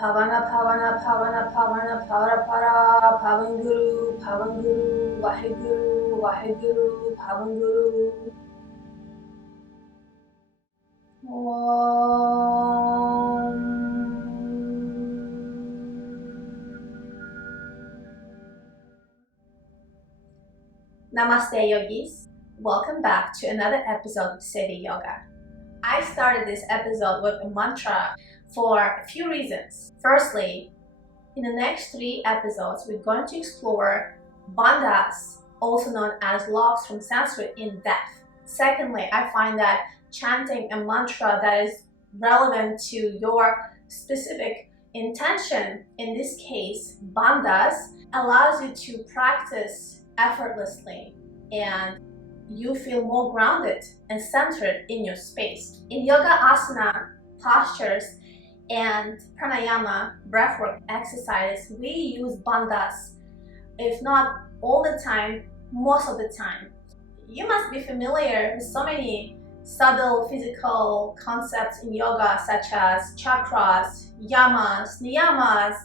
Pavana, Pavana, Pavana, Pavana, Pavara, Para, Pavanguru, Pavanguru, Vaheguru, Vaheguru, Pavanguru. Namaste yogis. Welcome back to another episode of SeviYoga. I started this episode with a mantra for a few reasons. Firstly, in the next 3 episodes, we're going to explore bandhas, also known as locks from Sanskrit, in depth. Secondly, I find that chanting a mantra that is relevant to your specific intention, in this case, bandhas, allows you to practice effortlessly and you feel more grounded and centered in your space. In yoga asana postures and pranayama breathwork exercises, we use bandhas, if not all the time, most of the time. You must be familiar with so many subtle physical concepts in yoga, such as chakras, yamas, niyamas,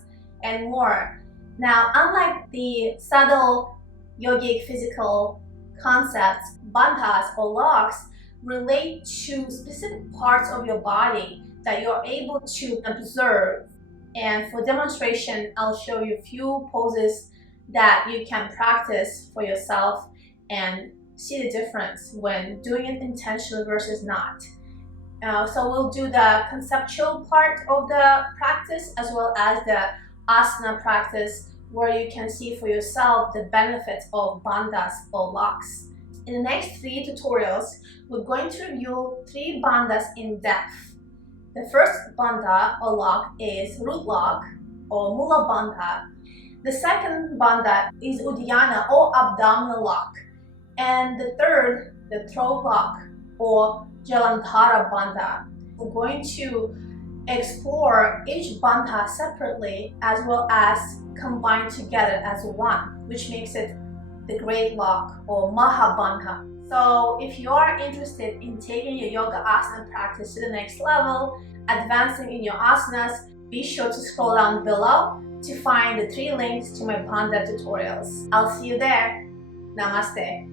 and more. Now, unlike the subtle yogic physical concepts, bandhas or locks relate to specific parts of your body that you're able to observe. And for demonstration, I'll show you a few poses that you can practice for yourself and see the difference when doing it intentionally versus not. So we'll do the conceptual part of the practice as well as the asana practice, where you can see for yourself the benefits of bandhas or locks. In the next 3 tutorials, we're going to review 3 bandhas in depth. The first bandha or lock is root lock or mula bandha. The second bandha is uddiyana or abdominal lock. And the third, the throat lock or jalandhara bandha. We're going to explore each bandha separately as well as combined together as one, which makes it the great lock or mahabandha. So if you are interested in taking your yoga asana practice to the next level, advancing in your asanas, be sure to scroll down below to find the 3 links to my bandha tutorials. I'll see you there. Namaste.